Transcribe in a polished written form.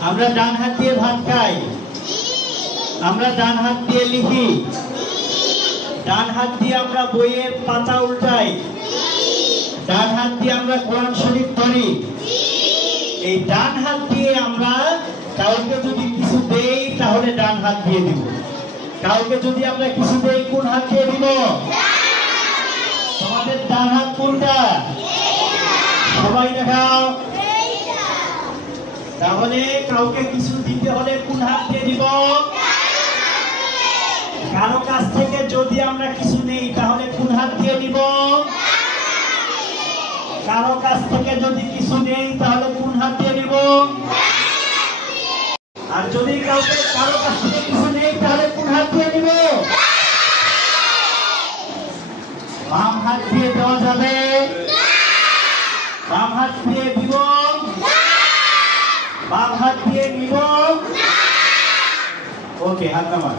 আমরা ডান হাত দিয়ে ভাত খাই, আমরা ডান হাত দিয়ে লিখি, ডান হাত দিয়ে আমরা বইয়ের পাতা উল্টাই, ডান হাত দিয়ে আমরা কোরআন শরীফ পড়ি। এই ডান হাত দিয়ে আমরা কাউকে যদি কিছু দেই তাহলে ডান হাত দিয়ে দিব। কাউকে যদি আমরা কিছু দেই কোন হাত দিয়ে দিব? তোমাদের ডান হাত কোনটা? সবাই দেখাও। তাহলে কাউকে কিছু দিতে হলে কোন হাত দিয়ে দিব? কারো কাছ থেকে যদি আমরা কিছু নেই তাহলে কোন হাত দিয়ে দিব? কারো কাছ থেকে যদি কিছু নেই তাহলে কোন হাত দিয়ে দিব? আর যদি কারো কাছ থেকে কিছু নেই তাহলে কোন হাত দিয়ে দিব? বাম হাত দিয়ে দেওয়া যাবে? বাম হাত দিয়ে দিব? বাম হাত দিয়ে নিব? ওকে, হাত নামান।